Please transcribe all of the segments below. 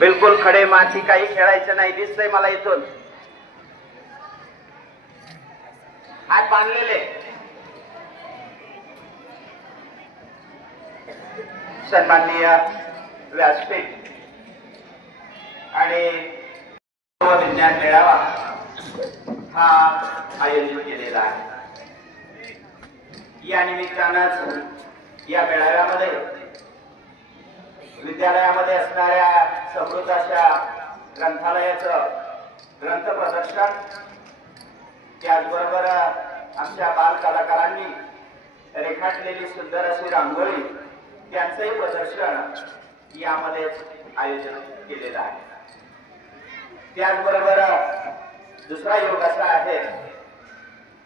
बिलकुल खडे माती काही खेळायचं नाही दिसतंय मला इथून. हात बांधलेले. सन्माननीय व्यासपीठ आणि विज्ञान मेळावा हा आयोजित केलेला आहे. या निमित्तानंच या मेळाव्यामध्ये विद्यालयामध्ये असणाऱ्या समृद्ध अशा ग्रंथालयाचं ग्रंथ प्रदर्शन, त्याचबरोबर आमच्या बाल कलाकारांनी रेखाटलेली सुंदर अशी रांगोळी त्यांचंही प्रदर्शन यामध्येच आयोजन केलेलं आहे. त्याचबरोबर दुसरा योग असा आहे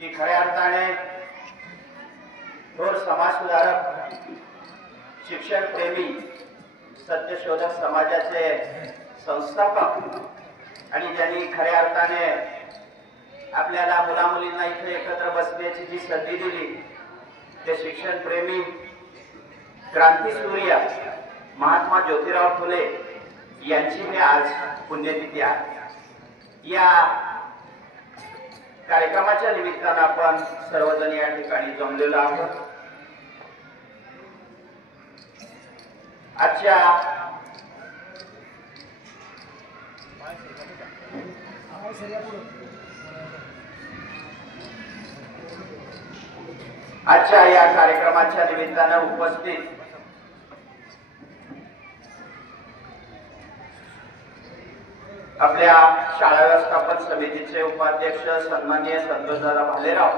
की खऱ्या अर्थाने थोर समाजसुधारक, शिक्षण प्रेमी, सत्यशोधक समाजाचे संस्थापक आणि ज्यांनी खऱ्या अर्थाने आपल्याला मुलामुलींना इथे एकत्र बसण्याची जी संधी दिली ते शिक्षण प्रेमी क्रांतीसूर्य महात्मा ज्योतिराव फुले यांची ही आज पुण्यतिथी आहे. या कार्यक्रमाच्या निमित्तानं आपण सर्वजण या ठिकाणी जमलेलो आहोत. आजच्या या कार्यक्रमाच्या निमित्तानं उपस्थित आपल्या शाळा व्यवस्थापन समितीचे उपाध्यक्ष सन्माननीय संतोषदादा भालेराव,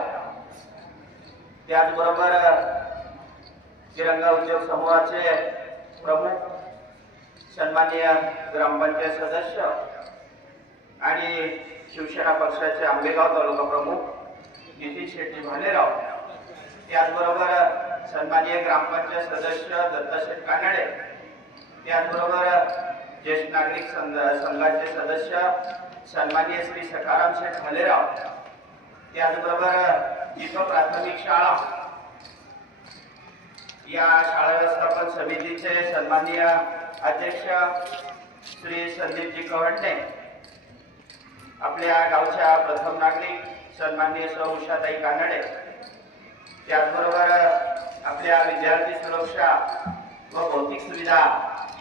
त्याचबरोबर तिरंगा उद्योग समूहाचे प्रमुख सन्माननीय ग्रामपंचायत सदस्य आणि शिवसेना पक्षाचे आंबेगाव तालुका प्रमुख नितीन शेट्टी भालेराव, त्याचबरोबर सन्माननीय ग्रामपंचायत सदस्य दत्ताशेठ कानडे, त्याचबरोबर ज्येष्ठ नागरिक संघाचे सदस्य सन्माननीय श्री सखाराम शेठ भालेराव, त्याचबरोबर जिथं प्राथमिक शाळा या शाळा व्यवस्थापन समितीचे सन्माननीय अध्यक्ष श्री संदीपजी कवंडे, आपल्या गावच्या प्रथम नागरिक सन्माननीय सौ उषाताई कानडे, त्याचबरोबर आपल्या विद्यार्थी सुरक्षा व भौतिक सुविधा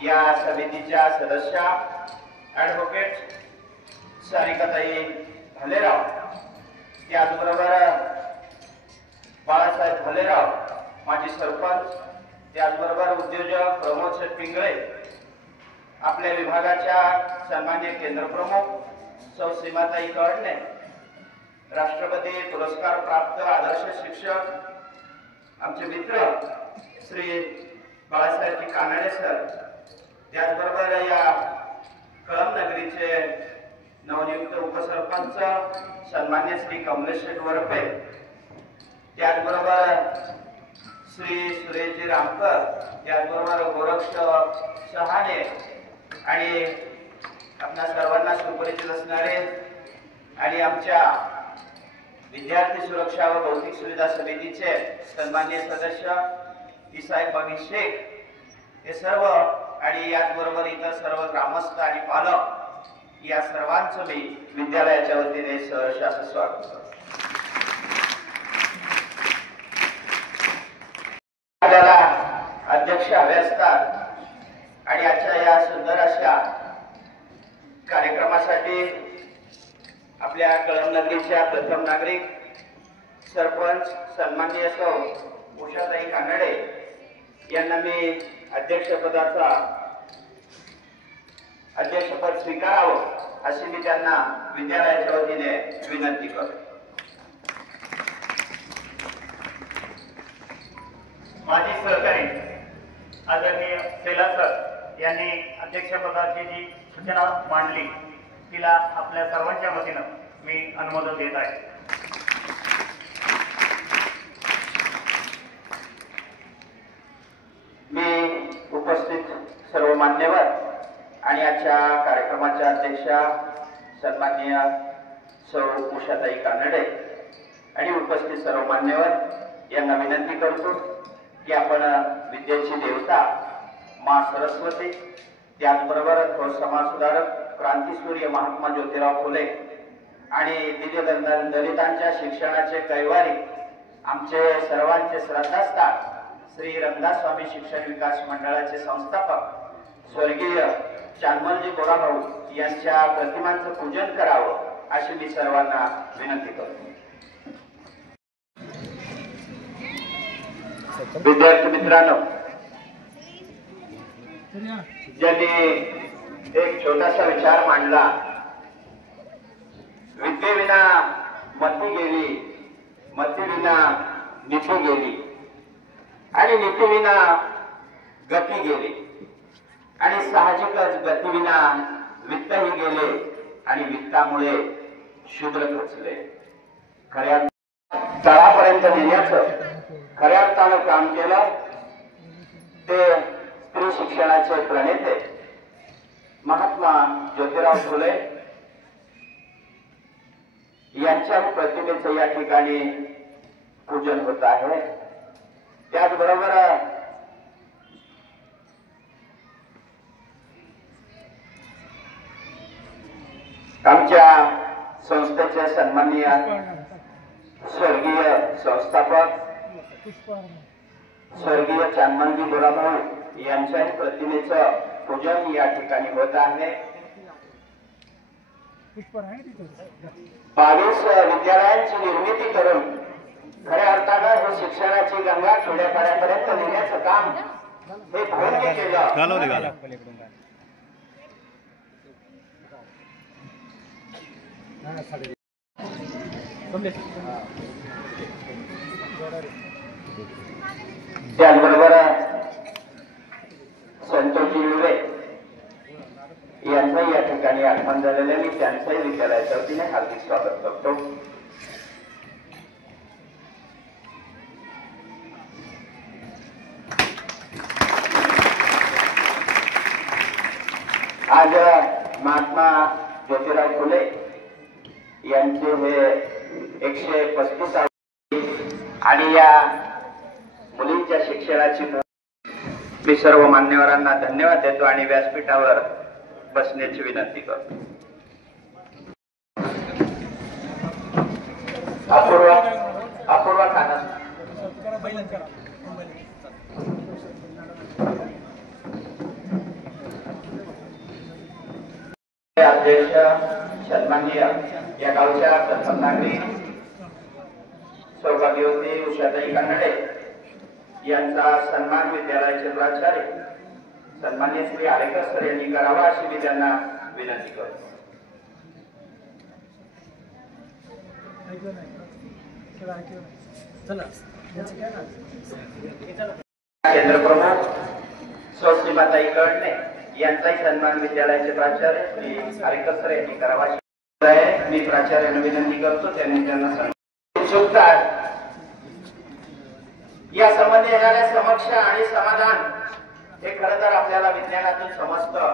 या समितीच्या सदस्या ॲडव्होकेट सारिकाताई भालेराव, त्याचबरोबर बाळासाहेब भालेराव माजी सरपंच, त्याचबरोबर उद्योजक प्रमोद शेठ पिंगळे, आपल्या विभागाच्या सन्माननीय केंद्र प्रमुख सौ सीमाताई कवडणे, राष्ट्रपती पुरस्कार प्राप्त आदर्श शिक्षक आमचे मित्र श्री बाळासाहेबजी कानडे सर, त्याचबरोबर या कळम नगरीचे नवनियुक्त उपसरपंच सन्मान्य श्री कमलेश शेठ वरपे, त्याचबरोबर श्री सुरेशजी रामकर, त्याचबरोबर गोरक्ष शहाणे आणि आपल्या सर्वांना सुपरिचित असणारे आणि आमच्या विद्यार्थी सुरक्षा व भौतिक सुविधा समितीचे सन्माननीय सदस्य इसाई बागी शेख, हे सर्व आणि याचबरोबर इतर सर्व ग्रामस्थ आणि पालक या सर्वांचं मी विद्यालयाच्या वतीने सहर्ष असं स्वागत करतो. आपल्याला अध्यक्ष हवे असतात आणि आजच्या या सुंदर अशा कार्यक्रमासाठी आपल्या कळम नगरीच्या प्रथम नागरिक सरपंच सन्माननीय सौ उषाताई कानडे यांना मी अध्यक्षपद स्वीकारावं अशी मी त्यांना विद्यालयाच्या वतीने विनंती करतो. माजी सहकारी आदरणीय सेला सर यांनी अध्यक्षपदाची जी सूचना मांडली तिला आपल्या सर्वांच्या वतीनं मी अनुमोदन देत आहे. मी उपस्थित सर्व मान्यवर आणि आजच्या कार्यक्रमाच्या अध्यक्षा सन्माननीय सौ उषाताई कानडे आणि उपस्थित सर्व मान्यवर यांना विनंती करतो की आपण विद्येची देवता माँ सरस्वती, त्याचबरोबर थोर समाजसुधारक क्रांतीसूर्य महात्मा ज्योतिराव फुले आणि दलितांच्या शिक्षणाचे कैवारी आमचे सर्वांचे श्रद्धास्थान श्री रंगदास स्वामी शिक्षण विकास मंडळाचे संस्थापक स्वर्गीय चांदमलजी गोराभाऊ यांच्या प्रतिमांचं पूजन करावं अशी मी सर्वांना विनंती करतो. विद्यार्थी मित्रांनो, ज्यांनी एक छोटासा विचार मांडला, विद्येविना मती गेली, मतीविना नीती गेली आणि नीतीविना गती गेली आणि साहजिकच गतीविना वित्तही गेले आणि वित्तामुळे शूद्र खचले. खऱ्या तळापर्यंत नेण्याचं खऱ्या अर्थानं काम केलं ते स्त्री शिक्षणाचे प्रणेते महात्मा ज्योतिराव फुले यांच्या प्रतिमेचं या ठिकाणी पूजन होत आहे. त्याचबरोबर आमच्या संस्थेचे सन्माननीय स्वर्गीय संस्थापक स्वर्गीय चांदमलजी गोराभाऊ यांच्याही प्रतिमेचं पूजन या ठिकाणी होत आहे. 22 विद्यालयांची निर्मिती करून खऱ्या अर्थानं हे शिक्षणाची गंगा खेड्यापाड्यापर्यंत नेण्याचं काम हे भोंगे केलं. त्याचबरोबर संतोषजी विवे यांचंही या ठिकाणी आगमन झालेलं आहे. मी त्यांचंही विद्यालयाच्या वतीने हार्दिक स्वागत करतो. आज महात्मा ज्योतिराव फुले यांचे हे 135 आणि या मुलींच्या शिक्षणाची मी सर्व मान्यवरांना धन्यवाद देतो आणि व्यासपीठावर बसण्याची विनंती करतो. अपूर्वा खाना अध्यक्ष सन्माननीय या गावच्या प्रथम नागरिक सौभाग्यवती उषाताई कानडे यांचा सन्मान विद्यालयाचे प्राचार्य सन्माननीय श्री आरेकर सर यांनी करावा अशी मी त्यांना विनंती करतो. केंद्र प्रमुख श्रीमाताई कडणे यांचाही सन्मान विद्यालयाचे प्राचार्य श्री आरेकर सर यांनी करावा अशी मी प्राचार्यांना विनंती करतो. त्यांनी त्यांना सन्मान या संबंधी येणाऱ्या समक्ष आणि समाधान हे खरं तर आपल्याला विज्ञानातून समजतं.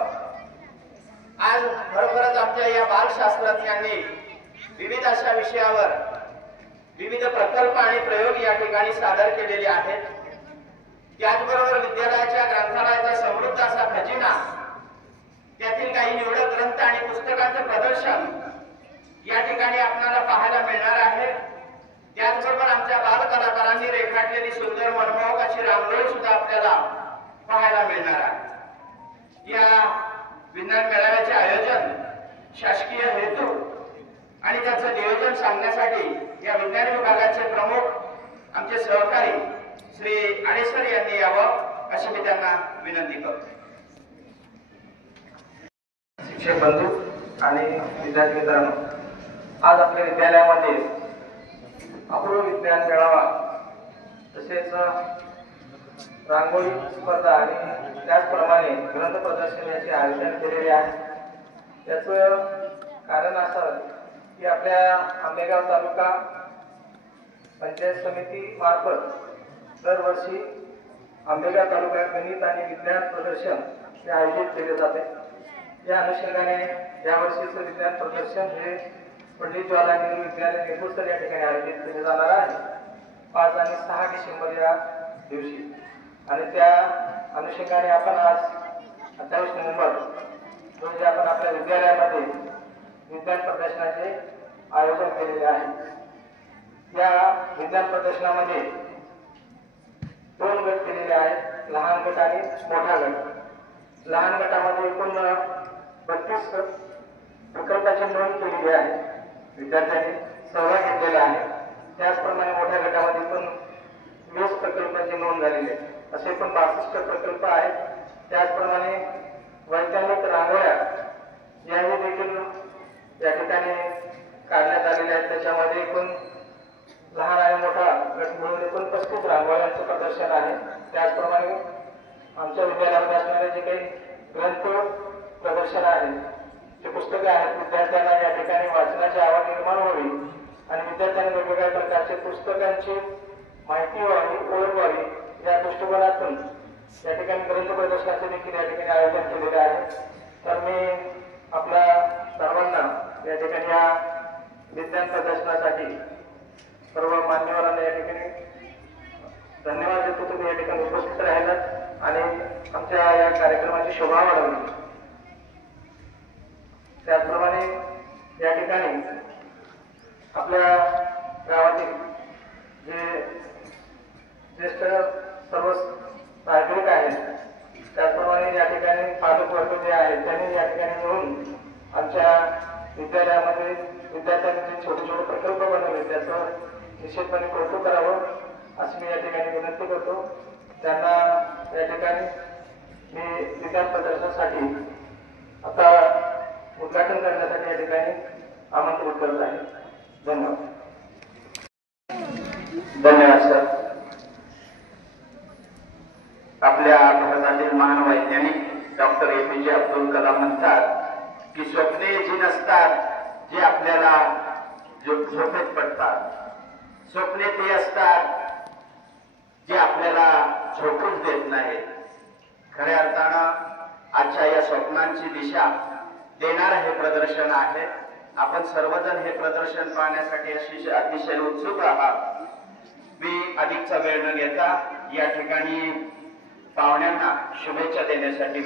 आज खरोखरच आमच्या या बालशास्त्रज्ञांनी विविध अशा विषयावर विविध प्रकल्प आणि प्रयोग या ठिकाणी सादर केलेले आहेत. त्याचबरोबर विद्यालयाच्या ग्रंथालयाचा समृद्ध असा खजिना, त्यातील काही निवडक ग्रंथ आणि पुस्तकांचं प्रदर्शन या ठिकाणी आपल्याला पाहायला मिळणार आहे. त्याचबरोबर आमच्या बाल कलाकारांनी रेखाटलेली सुंदर मनमोहक अशी रांगोळी सुद्धा आपल्याला पाहायला मिळणार आहे. या विज्ञान मेळाव्याचे आयोजन, शासकीय हेतू आणि त्याचं नियोजन सांगण्यासाठी या विज्ञान विभागाचे प्रमुख आमचे सहकारी श्री आडेसर यांनी यावं अशी मी त्यांना विनंती करतो. शिक्षक बंधू आणि विद्यार्थी मित्रांनो, आज आपल्या विद्यालयामध्ये अपूर्व विज्ञान मेळावा तसेच रांगोळी स्पर्धा आणि त्याचप्रमाणे ग्रंथ प्रदर्शन याचे आयोजन केलेले आहे. याचं कारण असं की आपल्या आंबेगाव तालुका पंचायत समिती मार्फत दरवर्षी आंबेगाव तालुक्यात गणित आणि विज्ञान प्रदर्शन हे आयोजित केले जाते. या अनुषंगाने यावर्षीचं विज्ञान प्रदर्शन हे पंडित जवाहरलाल नेहरू विद्यालय नेतृत्व या ठिकाणी आयोजित केले जाणार आहे 5 आणि 6 डिसेंबर या दिवशी. आणि त्या अनुषंगाने आपण आज 28 नोव्हेंबर रोजी आपण आपल्या विद्यालयामध्ये विज्ञान प्रदर्शनाचे आयोजन केलेले आहे। या विज्ञान प्रदर्शनामध्ये 2 गट केलेले आहेत, लहान गट आणि मोठा गट। लहान गटामध्ये एकूण 32 प्रकल्पाची नोंद केलेली आहे, विद्यार्थ्यांनी सहभाग घेतलेला आहे। त्याचप्रमाणे मोठ्या गटामध्ये पण 20 प्रकल्पाची नोंद झालेली आहे, असे एकूण 62 प्रकल्प आहेत। त्याचप्रमाणे वैज्ञानिक रांगोळ्या याही देखील या ठिकाणी काढण्यात आलेल्या आहेत। त्याच्यामध्ये एकूण लहान आणि मोठा गट मिळून एकूण 35 रांगोळ्यांचं प्रदर्शन आहे। त्याचप्रमाणे आमच्या विद्यालयामध्ये असणारे जे काही ग्रंथ प्रदर्शन आहे, जे पुस्तकं आहेत, विद्यार्थ्यांना या ठिकाणी वाचनाची आवड निर्माण व्हावी आणि विद्यार्थ्यांना वेगवेगळ्या प्रकारचे पुस्तकांची माहिती व्हावी, ओळख व्हावी या दृष्टिकोनातून या ठिकाणी ग्रंथ प्रदर्शनाचे देखील या ठिकाणी आयोजन केलेले आहे। तर मी आपल्या सर्वांना या ठिकाणी या विज्ञान प्रदर्शनासाठी सर्व मान्यवरांना या ठिकाणी धन्यवाद देतो। तुम्ही या ठिकाणी उपस्थित राहिलात आणि आमच्या या कार्यक्रमाची शोभा वाढवली। त्याचप्रमाणे या ठिकाणी आपल्या गावातील जे ज्येष्ठ सर्व नागरिक आहेत, त्याचप्रमाणे या ठिकाणी पालक वर्ग जे आहेत, त्यांनी या ठिकाणी येऊन आमच्या विद्यालयामध्ये विद्यार्थ्यांनी जे छोटे छोटे प्रकल्प बनवले त्याचं निश्चितपणे कौतुक करावं अशी मी या ठिकाणी विनंती करतो। त्यांना या ठिकाणी मी विज्ञान प्रदर्शनासाठी आता उद्घाटन करण्यासाठी या ठिकाणी आमंत्रित करत आहे। धन्यवाद। धन्यवाद सर। आपल्या भारतातील महान वैज्ञानिक डॉक्टर APJ अब्दुल कलाम म्हणतात की स्वप्ने जी नसतात जे आपल्याला झोपेत पडतात, स्वप्ने ते असतात जे आपल्याला झोपूच देत नाहीत। खऱ्या अर्थानं आजच्या या स्वप्नांची दिशा देणार हे प्रदर्शन आहे। आपण सर्वजण हे प्रदर्शन पाहण्यासाठी अतिशय उत्सुक आहात। मी अधिकचा वेळ न घेता या ठिकाणी पाहुण्यांना शुभेच्छा देण्यासाठी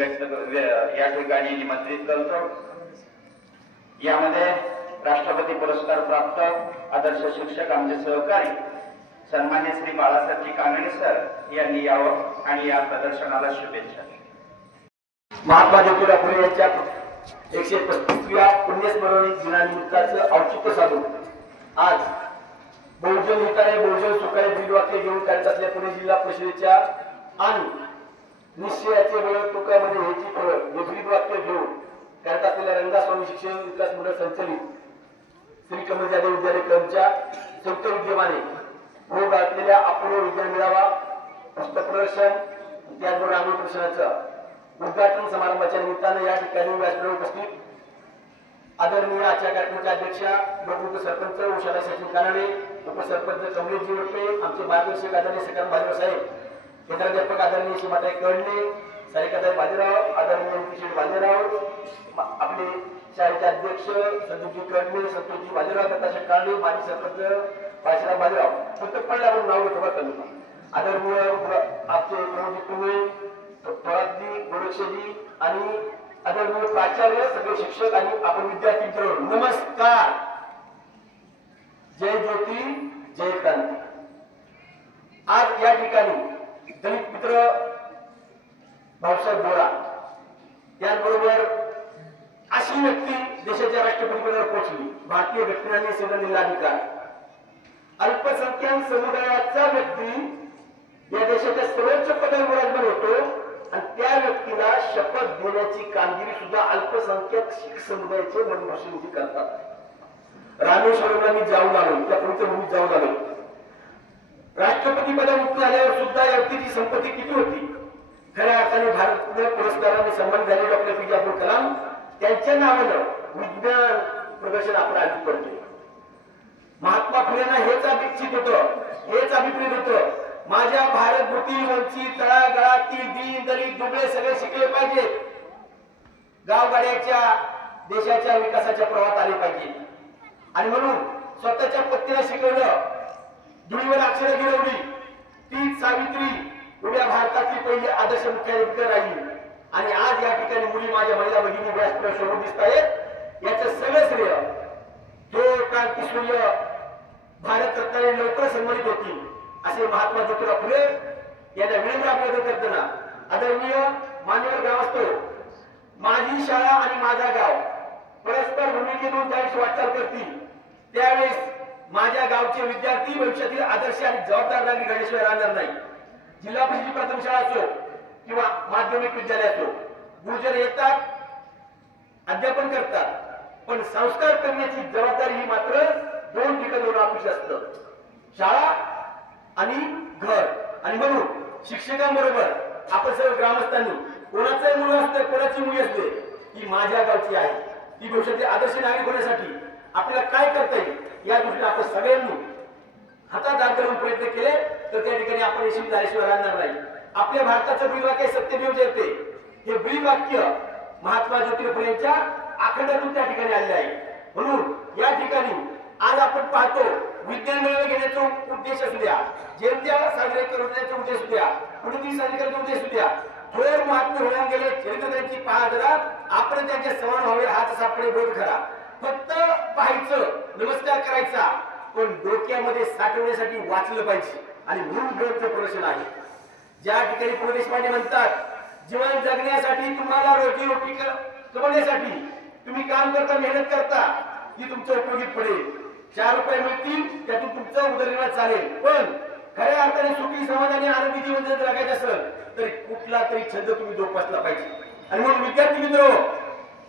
या ठिकाणी निमंत्रित करतो। यामध्ये राष्ट्रपती पुरस्कार प्राप्त आदर्श शिक्षक आमचे सहकारी सन्मान्य श्री बाळासाहेबजी कानडे सर यांनी यावं आणि या प्रदर्शनाला शुभेच्छा। महात्मा ज्योतिराव फुले यांच्या 135व्या पुण्यस्मरणी दिनानिमित्ताचं औचित्य साधून आज बहुजन हिताने बहुजन सुखाने ब्रीदवाक्य घेऊन करत असलेल्या पुणे जिल्हा परिषदेच्या आणि निश्चयाचे बळ तुकामध्ये ह्याची फळ हे ब्रीदवाक्य घेऊन करत असलेल्या रंगास्वामी शिक्षण विकास मंडळ संचलित श्री कमलजादे विद्यालय क्लबच्या संयुक्त विद्यमाने होत घातलेल्या अपूर्व विज्ञान मेळावा, पुस्तक प्रदर्शन, त्याचबरोबर रांगोळी प्रदर्शनाचं उद्घाटन समारंभाच्या निमित्तानं या ठिकाणी व्यासपीठावर उपस्थित आदरणीय आजच्या कार्यक्रमाच्या अध्यक्षा डॉक्टर सरपंच उषाताई सचिन कानडे, उपसरपंच कमलेशजी वडपे, आमचे मार्गदर्शक आदरणीय सकाराम भाजीराव साहेब, केंद्राध्यापक आदरणीय श्रीमाताई कळणे, सारिकाताई बाजीराव, आदरणीय किशोर बाजीराव, आपले शाळेचे अध्यक्ष संजूजी कळणे, संतोषजी बाजीराव, दत्ताशेठ कानडे, माजी सरपंच पाशराव बाजीराव, फक्त पडल्या म्हणून नाव घेतो बरं। आदरणीय आपले प्रमोदजी तुम्ही, थोरातजी, गोरक्षजी आणि आदरणीय प्राचार्य, सगळे शिक्षक आणि आपण विद्यार्थी मित्र, नमस्कार। जय ज्योती जय क्रांती। आज या ठिकाणी दलित मित्र भाऊसाहेब बोरा याबरोबर अशी व्यक्ती देशाच्या राष्ट्रपती पदावर पोहोचली, भारतीय घटनेने संविधान दिला अधिकार, अल्पसंख्याक समुदायाचा व्यक्ती या देशाच्या सर्वोच्च पदावर विराजमान होतो आणि त्या व्यक्तीला शपथ घेण्याची कामगिरी सुद्धा अल्पसंख्याक शीख समुदायाचे मनमोहनजी करतात। रामेश्वरमला मी जाऊन आलो, त्या पुढच्या भूमीत जाऊन आलो। राष्ट्रपती पदावर उत्तर झाल्यावर सुद्धा या व्यक्तीची संपत्ती किती होती? खऱ्या अर्थाने भारत पुरस्काराने सन्मानित झाले डॉक्टर APJ अब्दुल कलाम त्यांच्या नावानं विज्ञान प्रदर्शन आपण आयोजित करतो। महात्मा फुलेंना हेच अपेक्षित होतं, हेच अभिप्रेत होतं, माझ्या भारतभूती वंचित तळागाळातील दीन दलित दुबळे सगळे शिकले पाहिजेत, गावगाड्याच्या देशाच्या विकासाच्या प्रवाहात आले पाहिजे। आणि म्हणून स्वतःच्या पत्नीला शिकवलं, धुळीवर अक्षरं गिरवली, तीच सावित्री उभ्या भारतातील पहिली आदर्श मुख्याधिकारी राहिली आणि आज या ठिकाणी मुली माझ्या महिला भगिनी व्यासपीठावर दिसत आहेत. याचं सगळं श्रेय जो क्रांतीसूर्य भारतरत्नाने लवकर सन्मानित होतील असे महात्मा ज्योतिराव फुले यांना विनम्र अभिवादन करताना आदरणीय मान्यवर ग्रामस्थ, माझी शाळा आणि माझा गाव परस्पर भूमिकेतून ज्यावेळेस वाटचाल करतील त्यावेळेस माझ्या गावचे विद्यार्थी भविष्यातील आदर्श आणि जबाबदार नागरिक घडल्याशिवाय राहणार नाही. जिल्हा परिषद प्रथम शाळा असो किंवा माध्यमिक विद्यालय असो, गुरुजन येतात, अध्यापन करतात, पण संस्कार करण्याची जबाबदारी ही मात्र दोन ठिकाणी होणं अपेक्षित असतं, शाळा आणि घर. आणि म्हणून शिक्षकांबरोबर आपण सर्व ग्रामस्थांनी कोणाचंही मुलं असतं, कोणाची मुली असते, ही माझ्या गावची आहे, ती भविष्यातील आदर्श नागरिक होण्यासाठी आपल्याला काय करता येईल या दृष्टीने आपण सगळ्यांनी हातात हात घालून प्रयत्न केले तर त्या ठिकाणी आपण यशस्वी झाल्याशिवाय राहणार नाही. आपल्या भारताचं ब्रीदवाक्य सत्यमेव जयते, हे ब्रीदवाक्य महात्मा ज्योतिराव फुले यांच्या आखंडातून त्या ठिकाणी आलेले आहे. म्हणून या ठिकाणी आज आपण पाहतो विज्ञान मेळावे घेण्याचा उद्देश असू द्या, जयंत्या साजरे करण्याचा उद्देश असू द्या, पुण्यतिथी साजरी करण्याचा उद्देश असू द्या, थोर महात्मे होऊन गेले चरित्र त्यांची पहा जरा, आपण त्यांच्या समान व्हावे हाच सापडे बोध खरा. फक्त पाहायचं, नमस्कार करायचा, पण डोक्यामध्ये साठवण्यासाठी वाचलं पाहिजे. आणि म्हणून ग्रंथ प्रदर्शन आहे. ज्या ठिकाणी पु ल देशपांडे म्हणतात जीवन जगण्यासाठी तुम्हाला रोजी कमवण्यासाठी तुम्ही काम करता, मेहनत करता, ती तुमच्या उपयोगी पडेल. 4 रुपये मिळतील, त्यातून तुमचं उदरनिर्वाह चालेल. पण खऱ्या अर्थाने सुखी समाधानी आनंदी जीवन जर जगायचं असेल तर कुठला तरी छंद तुम्ही जोपासला पाहिजे. आणि म्हणून विद्यार्थी मित्र,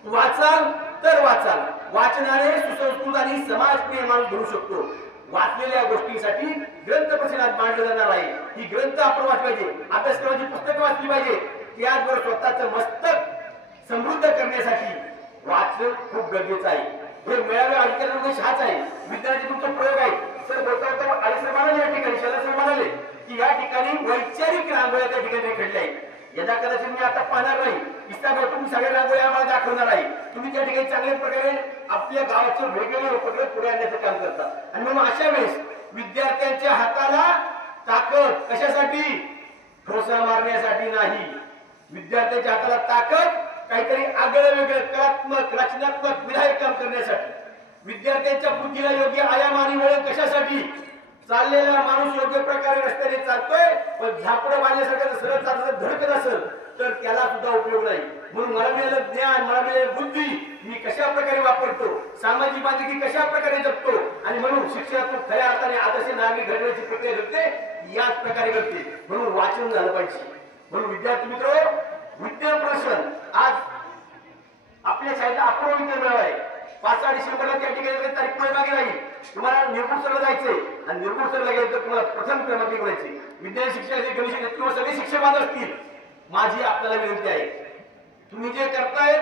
वाचाल तर वाचाल, वाचनाने सुसंस्कृत आणि समाजप्रिय माणूस घडू शकतो. वाचलेल्या गोष्टींसाठी ग्रंथ परिषदात मांडलं जाणार आहे. ही ग्रंथ आपण वाचली पाहिजे, अभ्यासक्रमाची पुस्तकं वाचली पाहिजे. त्याचबरोबर स्वतःचं मस्तक समृद्ध करण्यासाठी वाचन खूप गरजेचं आहे. हे मेळावे अधिकारी उद्देश हाच आहे. विज्ञानाचे तुमचा प्रयोग आहे. सर बोलता आळीसर म्हणाले, या ठिकाणी शैलेश्वर म्हणाले की या ठिकाणी वैचारिक रांगोळ्या त्या ठिकाणी घडल्या आहेत. यदा कदाचित मी आता पाहणार नाही, इस्ताबाद तुम्ही सगळ्या रांगोळ्या आम्हाला दाखवणार आहे. तुम्ही त्या ठिकाणी चांगल्या प्रकारे आपल्या गावाचे वेगवेगळे उपक्रम पुढे आणण्याचं काम करता. आणि म्हणून अशा वेळेस विद्यार्थ्यांच्या हाताला ताकद कशासाठी? ठोसा मारण्यासाठी नाही. विद्यार्थ्यांच्या हाताला ताकद काहीतरी आगळं वेगळं कलात्मक, रचनात्मक, विधायक काम करण्यासाठी. विद्यार्थ्यांच्या बुद्धीला योग्य आयाम आणि वळण कशासाठी? चाललेला माणूस योग्य प्रकारे रस्त्याने चालतोय, पण झापडं बांधण्यासारखं सरळ चालत धडकत असेल तर त्याला सुद्धा उपयोग नाही. म्हणून मला मिळालं ज्ञान, मला मिळालेली बुद्धी मी कशा प्रकारे वापरतो, सामाजिक बांधिलकी कशा प्रकारे जपतो, आणि म्हणून शिक्षणातून खऱ्या अर्थाने आदर्श नागरिक घडण्याची प्रक्रिया घडते, याच प्रकारे घडते. म्हणून वाचन झालं पाहिजे. म्हणून विद्यार्थी मित्र, विज्ञान प्रदर्शन आज आपल्या शाळेचा अपूर्व विज्ञान मेळावा आहे. 5-6 डिसेंबरला त्या ठिकाणी तारीख पुढे मागे राहील. तुम्हाला निर्गुणसरला जायचंय आणि निर्गुणसरला गेलं तर तुम्हाला प्रथम क्रमांक मिळायचे. विज्ञान शिक्षणाचे गणित किंवा सगळे शिक्षक बांधव असतील, माझी आपल्याला विनंती आहे, तुम्ही जे करताय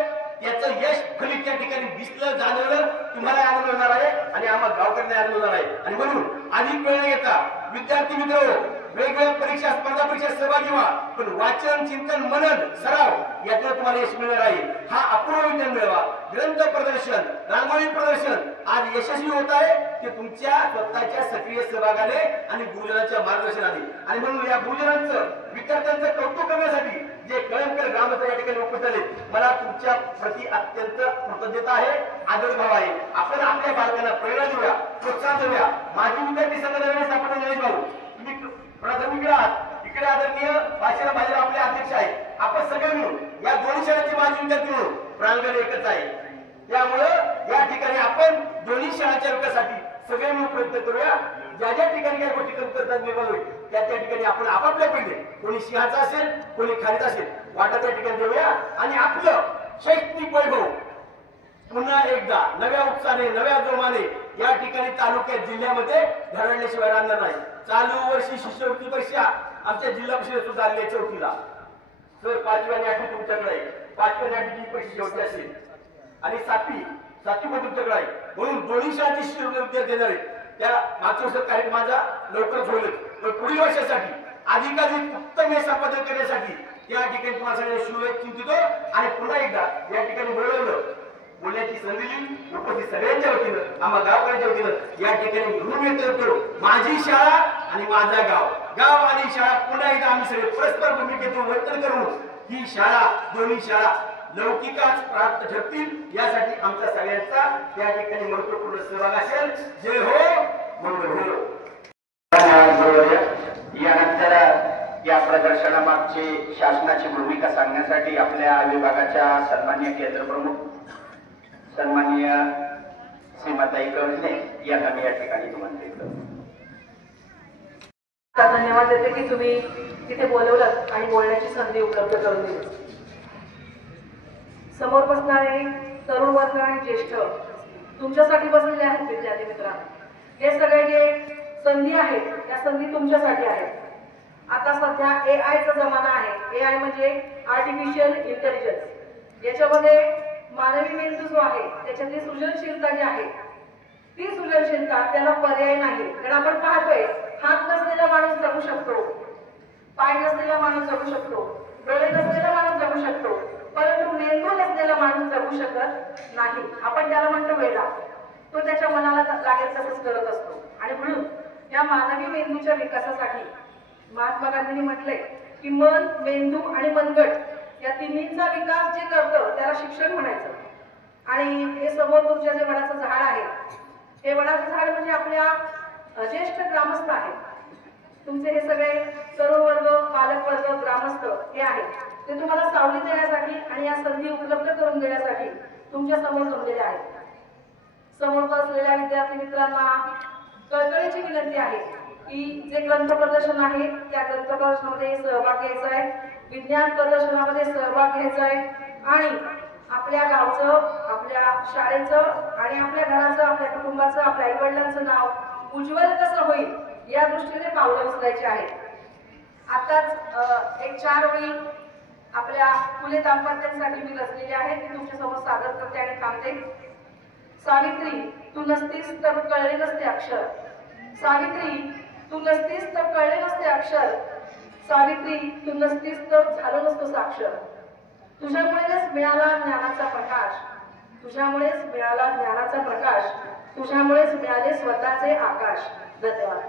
त्याचं यश फलित त्या ठिकाणी दिसलं, जाणवलं, तुम्हाला आनंद होणार आहे आणि आम्हाला गावकऱ्यांना आनंद होणार आहे. आणि म्हणून अधिक वेळ न घेता विद्यार्थी मित्र, वेगवेगळ्या परीक्षा, स्पर्धा परीक्षा सहभागी व्हा, पण वाचन, चिंतन, मनन, सराव यातून तुम्हाला यश मिळणार आहे. हा अपूर्व विज्ञान मेळावा, ग्रंथ प्रदर्शन, रांगोळी प्रदर्शन आज यशस्वी होत आहे ते तुमच्या स्वतःच्या सक्रिय सहभागाने आणि गुरुजनांच्या मार्गदर्शनाने. आणि म्हणून या गुरुजनांचं, विद्यार्थ्यांचं कौतुक करण्यासाठी जे कळमकर ग्रामस्थ या ठिकाणी उपस्थित झाले, मला तुमच्या प्रति अत्यंत कृतज्ञता आहे, आदरभाव आहे. आपण आपल्या बालकांना प्रेरणा देऊया, प्रोत्साहन देऊया. माझी विद्यार्थी संघटनेने आपण गणेश भाऊ, तुम्ही प्राथमिक आहात, इकडे आदरणीय भाषेला माझे आपले अध्यक्ष आहेत. आपण सगळे मिळून या दोन्ही शाळांचे माझे विद्यार्थी म्हणून प्रांगण एकच आहे. त्यामुळं या ठिकाणी आपण दोन्ही शाळांच्या विकासासाठी सगळे मिळून प्रयत्न करूया. ज्या ज्या ठिकाणी काही गोष्टी कमतरता निर्माण होईल त्या ठिकाणी आपण आपापल्या पहिले, कोणी सिंहाचा असेल, कोणी खालीचा असेल, वाटा त्या ठिकाणी देऊया आणि आपलं शैक्षणिक वैभव पुन्हा एकदा नव्या उत्साहाने, नव्या जोमाने या ठिकाणी तालुक्यात, जिल्ह्यामध्ये घडवण्याशिवाय राहणार नाही. चालू वर्षी शिष्यवृत्ती परीक्षा आमच्या जिल्हा परिषद सुद्धा आली आहे 4थीला. सर 5वी आणि 8वी तुमच्याकडे आहे. 5वी आणि 8वी परीक्षा शेवटी असेल आणि 7वी पण तुमच्याकडे आहे. म्हणून दोन्ही शाळांची शिष्यवृत्ती देणार आहे. त्या मागच्या वर्षात कार्यक्रम माझा लवकरच होईल. पण पुढील वर्षासाठी अधिकाधिक उत्तम हे संपादन करण्यासाठी या ठिकाणी तुम्हाला सगळ्यांना शुभेच्छा चिंतितो. आणि पुन्हा एकदा या ठिकाणी बोलवलं, बोलण्याची संधी उपस्थित सगळ्यांच्या वतीनं, आम्हा गावकऱ्यांच्या वतीनं या ठिकाणी म्हणून व्यक्त करतो, माझी शाळा आणि माझा गाव, गाव आणि शाळा पुन्हा एकदा आम्ही सगळे परस्पर भूमिकेतून वर्तन करून ही शाळा, दोन्ही शाळा लौकिकाच प्राप्त ठरतील यासाठी आमच्या सगळ्यांचा त्या ठिकाणी महत्वपूर्ण सहभाग असेल. जय हो, मंगल हो. यानंतर या प्रदर्शनामागची शासनाची भूमिका सांगण्यासाठी आपल्या विभागाच्या सन्माननीय केंद्र प्रमुख सन्माननीय सीमाताई कवळे यांना मी या ठिकाणी निमंत्रित करतो. धन्यवाद देते की तुम्ही तिथे बोलवलं आणि बोलण्याची संधी उपलब्ध करून दिली. समोर बसणारे तरुण वर्ग आणि ज्येष्ठ तुमच्यासाठी बसलेले आहेत विद्यार्थी मित्रांनो. हे सगळे जे संधी आहेत त्या संधी तुमच्यासाठी आहेत. आता सध्या AI चा जमाना आहे. AI म्हणजे आर्टिफिशियल इंटेलिजन्स. याच्यामध्ये मानवी मेंदू जो आहे त्याच्यातली सृजनशीलता जी आहे ती सृजनशीलता त्याला पर्याय नाही. कारण आपण पाहतोय हात नसलेला माणूस जगू शकतो, पाय नसलेला माणूस जगू शकतो, डोळे नसलेला माणूस जगू शकतो, परंतु मेंदू नसलेला माणूस जगू शकत नाही. आपण त्याला म्हणतो वेडा. तो त्याच्या मनाला लागेल तसंच करत असतो. आणि म्हणून या मानवी मेंदूच्या विकासासाठी महात्मा गांधींनी म्हटलंय की मन, मेंदू आणि मनगट या तिन्हींचा विकास जे करतं त्याला शिक्षण म्हणायचं. आणि हे समोर तुमच्या जे वडाचं झाड आहे हे वडाचं झाड म्हणजे आपल्या ज्येष्ठ ग्रामस्थ आहेत. तुमचे हे सगळे तरुण वर्ग, पालक वर्ग, ग्रामस्थ हे आहेत. ते तुम्हाला सावली देण्यासाठी आणि या संधी उपलब्ध करून देण्यासाठी तुमच्या समोर जमलेले आहेत. समोर बसलेल्या विद्यार्थी मित्रांना कळकळीची विनंती आहे की जे ग्रंथ प्रदर्शन आहे त्या ग्रंथ प्रदर्शनामध्ये सहभाग घ्यायचा आहे, विज्ञान प्रदर्शनामध्ये सहभाग घ्यायचा आहे आणि आपल्या गावचं, आपल्या शाळेचं आणि आपल्या घराचं, आपल्या कुटुंबाचं, आपल्या आई वडिलांचं नाव उज्ज्वल कसं होईल या दृष्टीने पावलं उचलायची आहेत. आताच एक 4 ओळी आपल्या फुले दाम्पत्यांसाठी मी रचलेली आहे ती तुमच्या समोर सादर करते आणि थांबते. सावित्री तू नसतीस तर कळले नसते अक्षर, सावित्री तू नसतीस तर कळले नसते अक्षर, सावित्री तू नसतीस तर झालो नसतो साक्षर. तुझ्यामुळेच मिळाला ज्ञानाचा प्रकाश, तुझ्यामुळेच मिळाला ज्ञानाचा प्रकाश, तुझ्यामुळेच मिळाले स्वतःचे आकाश. धन्यवाद.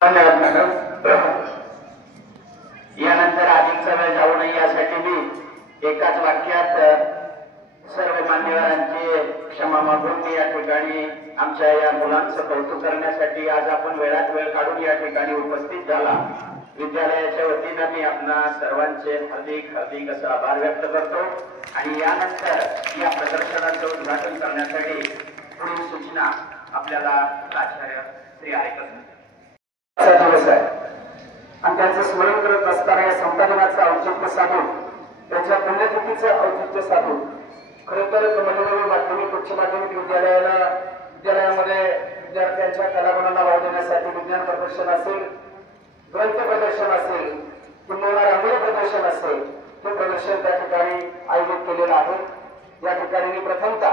धन्यवाद मॅडम. यानंतर अधिकचा वेळ जाऊ नये यासाठी मी एकाच वाक्यात सर्व मान्यवरांची क्षमा मागून मी या ठिकाणी आमच्या या मुलांचं कौतुक करण्यासाठी आज आपण वेळात वेळ काढून या ठिकाणी उपस्थित झाला. विद्यालयाच्या वतीनं मी आपणा सर्वांचे हार्दिक हार्दिक असं आभार व्यक्त करतो. आणि यानंतर या प्रदर्शनाचं उद्घाटन करण्यासाठी पुढील सूचना आपल्याला आचार्य श्री दिवस आहे आणि त्यांचं स्मरण करत असताना या संपादनाचं औचित्य साधून, त्यांच्या पुण्यतिथीचं औचित्य साधून खरं तर कमलदेवी माध्यमिक उच्च माध्यमिक विद्यालयामध्ये विद्यार्थ्यांच्या कलागुणांना वाव देण्यासाठी विज्ञान प्रदर्शन असेल, ग्रंथ प्रदर्शन असेल किंवा रांगोळी प्रदर्शन असेल हे प्रदर्शन त्या ठिकाणी आयोजित केलेलं आहे. या ठिकाणी मी प्रथमतः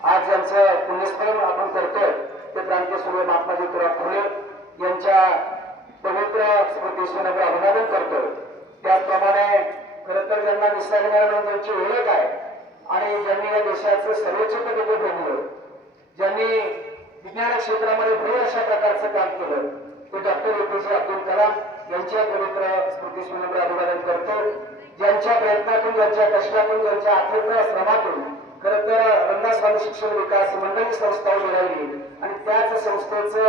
आज ज्यांचं पुण्यस्मरण आपण करतोय ते क्रांती सूर्य महात्मा ज्योतिराव फुले यांच्या पवित्र स्मृतीस्मरणाचं अभिवादन करतोय. त्याचप्रमाणे खरं तर ज्यांना निसर्गाची ओळख आहे आणि ज्यांनी या देशाचं सर्वोच्च पदवी मिळवलं, ज्यांनी विज्ञान क्षेत्रामध्ये भरीव अशा प्रकारचं काम केलं ते डॉक्टर APJ अब्दुल कलाम यांच्या पवित्र स्मृतीस्मरणाचं अभिवादन करतो. ज्यांच्या प्रयत्नातून, ज्यांच्या कष्टातून, ज्यांच्या अथक श्रमातून खरं तर रंगास्वामी शिक्षण विकास मंडळी संस्था उभी राहिली आणि त्याच संस्थेचं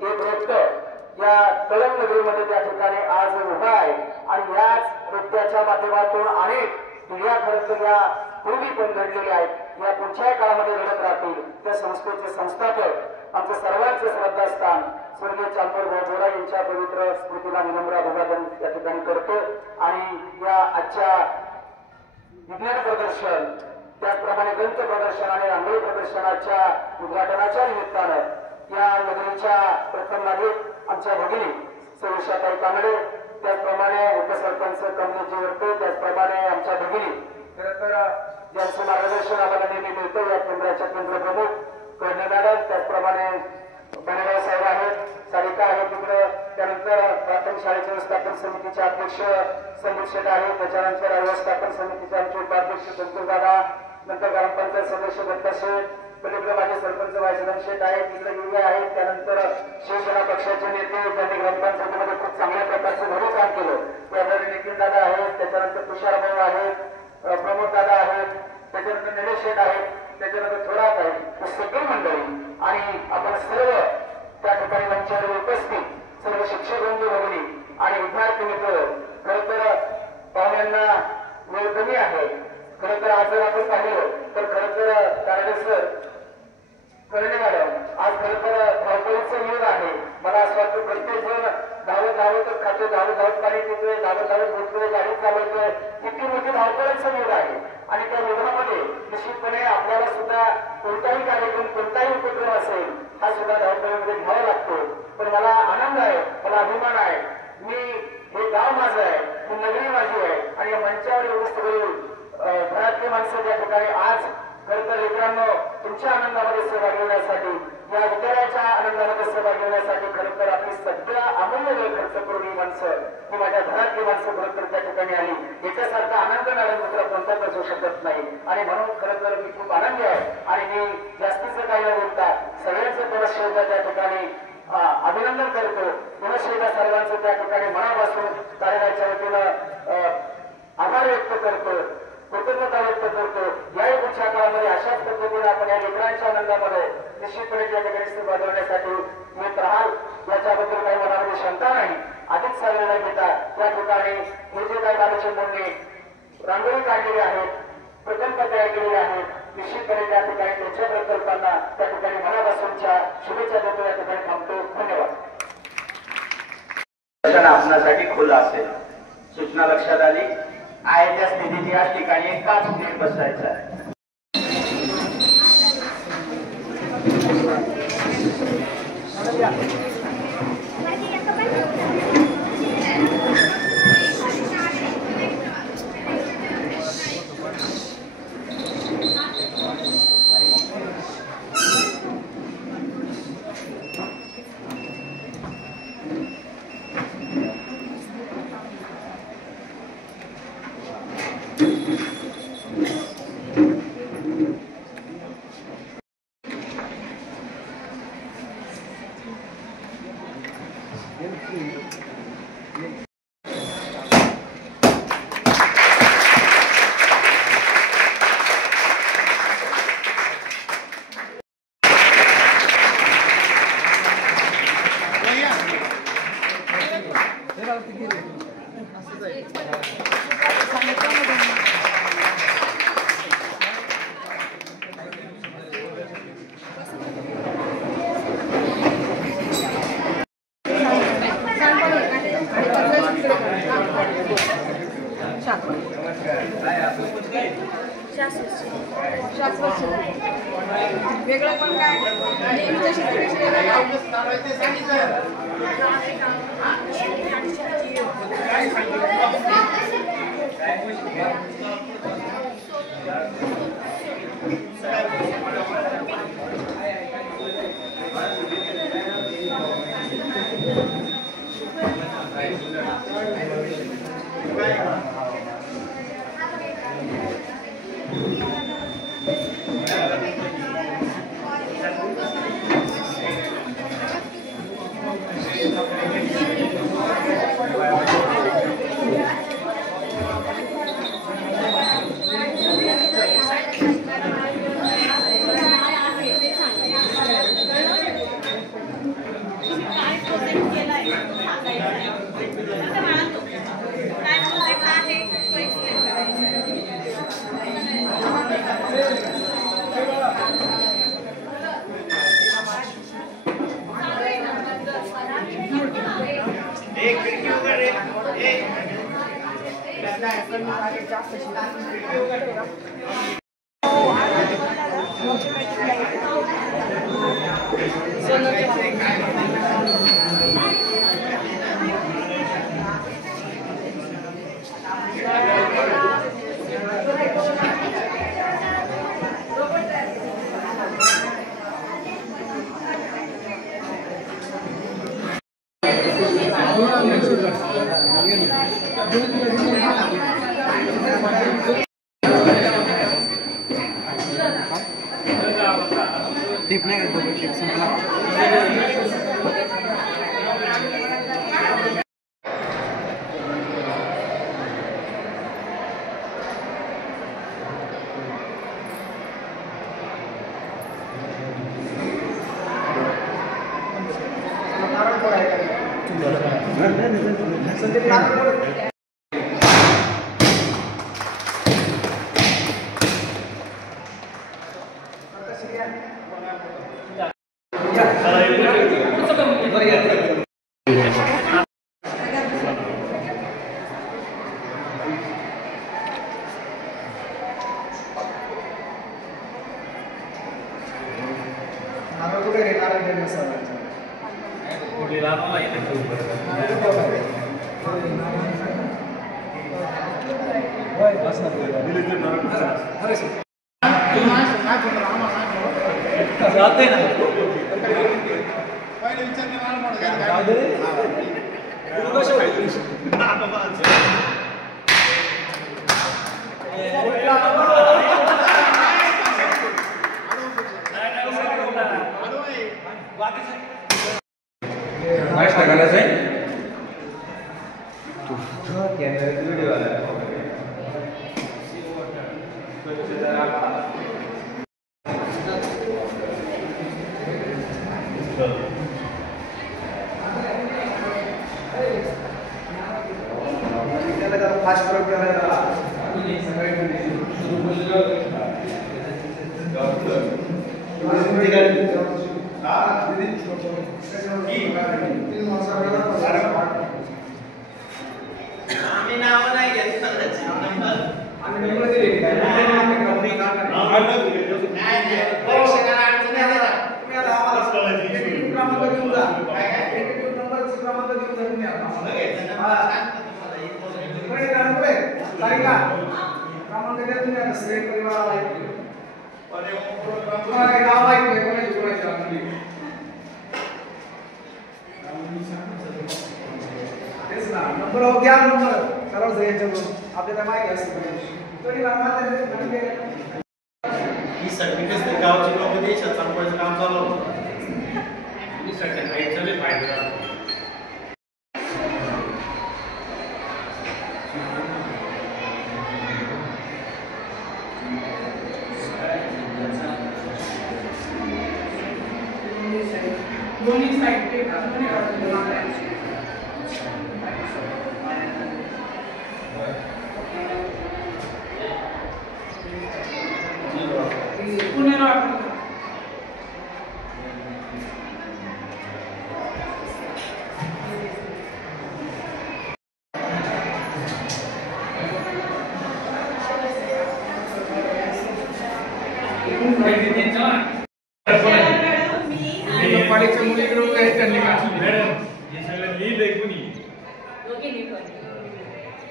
एक रोपटं या कळंब नगरीमध्ये त्या ठिकाणी आज उभा आहे. आणि याच रोपट्याच्या माध्यमातून अनेक पिढ्या खरं तर या पूर्वी पण घडलेल्या आहेत, या पुढच्या काळामध्ये घडत राहतील. त्या संस्थेचे संस्थापक आमचं सर्वांचं श्रद्धास्थान स्वर्गीय चांदूरभाऊ बोरा यांच्या पवित्र स्मृतीला विनम्र अभिवादन या ठिकाणी करतो. आणि या आजच्या विज्ञान प्रदर्शन, त्याचप्रमाणे ग्रंथ प्रदर्शन आणि रांगोळी प्रदर्शनाच्या उद्घाटनाच्या निमित्तानं या नगरीच्या प्रथम नागरिक आमच्या भगिनी सौशाताई कानडे, त्याचप्रमाणे उपसरपंच कमलेशजी वर्ते, त्याचप्रमाणे आमच्या भगिनी खरं तर ज्यांचं मार्गदर्शन आम्हाला नेहमी मिळतं या केंद्राच्या केंद्र प्रमुख कर्णे मॅडम, त्याचप्रमाणे बनेराव साहेब आहेत, सारिका आहे तिकडं, त्यानंतर प्राथमिक शाळेच्या व्यवस्थापन समितीचे अध्यक्ष संदीप शेट आहेत, त्याच्यानंतर व्यवस्थापन समितीचे आमचे उपाध्यक्ष संतोष दादा, नंतर ग्रामपंचायत सदस्य दत्ता शेठ, पलीकडे माझे सरपंच वायसदान शेठ आहेत, तिकडे युवा आहेत, त्यानंतर शिवसेना पक्षाचे नेते त्यांनी ग्रामपंचायतीमध्ये खूप चांगल्या प्रकारचं भरीव काम केलं. त्याद्वारे नितीन दादा आहेत, त्याच्यानंतर तुषार भाऊ आहेत, प्रमोद दादा आहेत, त्याच्यानंतर निलेश शेठ आहेत, त्याच्यानंतर थोरात आहेत, ही सगळी मंडळी आणि आपण सर्व त्या ठिकाणी मंचावर उपस्थित सर्व शिक्षक बंधू भगिनी आणि विद्यार्थी मित्र. खरं तर पाहुण्यांना वेळ कमी आहे. खरं तर आज जर आपण पाहिलं तर खरं तर कारडे सर, करणे मॅडम आज खरं तर धावपळीचं युग आहे. मला असं वाटतं प्रत्येक जण धावत धावतच खातो, धावत धावत पाणी पितोय, धावत धावत बोलतोय, गाडी चालवतोय. इतकी मोठी धावपळीचं युग आहे आणि त्या युगामध्ये निश्चितपणे आपल्याला सुद्धा कोणताही कार्यक्रम, कोणताही उपक्रम असेल हा सुद्धा धावपळीमध्ये घ्यावा लागतो. पण मला आनंद आहे, मला अभिमान आहे. मी हे गाव माझं आहे, ही नगरी माझी आहे आणि या मंचावर एवढं सगळे घरातली माणसं त्या ठिकाणी आज खरं तर लेकरांनो तुमच्या आनंदामध्ये सहभागी होण्यासाठी, या विद्यालयाच्या आनंदामध्ये सहभागी होण्यासाठी खरं तर आपली सगळा अमूल्य वेळ खर्च करून ही माणसं, ही माझ्या घरातली माणसं खरं तर त्या ठिकाणी आली. याच्यासारखा आनंद मॅडम दुसरा कोणताच असू शकत नाही आणि म्हणून खरं तर मी खूप आनंदी आहे आणि मी जास्तीचं काही न बोलता सगळ्यांचं पुनश्चेदा त्या ठिकाणी अभिनंदन करतो. पुनश्चेदा सर्वांचं त्या ठिकाणी मनापासून कार्यालयाच्या वतीनं आभार व्यक्त करतो, कृतज्ञता व्यक्त करतो. याही पुढच्या काळामध्ये अशाच पद्धतीने आपण या लेकरांच्या आनंदामध्ये निश्चितपणे त्या ठिकाणी सहभागी होण्यासाठी येत राहाल याच्याबद्दल काही मनामध्ये शंका नाही. अधिक सारे घेता त्या ठिकाणी हे जे काही बालचंद्रांनी रांगोळी काढलेली आहेत, प्रकल्प तयार केलेले आहेत, निश्चितपणे त्या ठिकाणी त्यांच्या प्रकल्पांना त्या ठिकाणी मनापासूनच्या शुभेच्छा देतो. या ठिकाणी थांबतो. धन्यवाद. आपणासाठी खुलं असेल. सूचना लक्षात आली आहे त्या स्थितीत या ठिकाणी एकाच नीट बसायचं आहे. वेगळं पण काय नेहमीच्या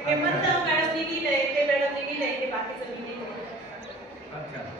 हेमंत मॅडमने लिहिलंय ते मॅडमने लिहिलंय ते बाकीचं मी नाही.